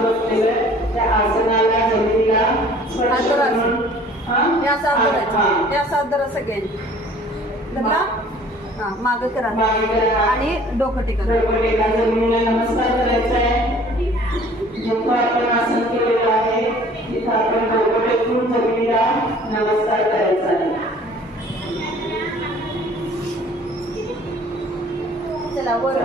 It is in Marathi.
आसन बसलेलं आहे त्या आसनाला जमिनीला स्पर्श करून या सात धरा सगळ्यांनी धरला मागे करा आणि डोकं टेका जमिनीला नमस्कार करायचा आहे जिथं आपण आसन केलेलं आहे तिथं आपण डोकं टेकून जमिनीला नमस्कार करायचा आहे चला वर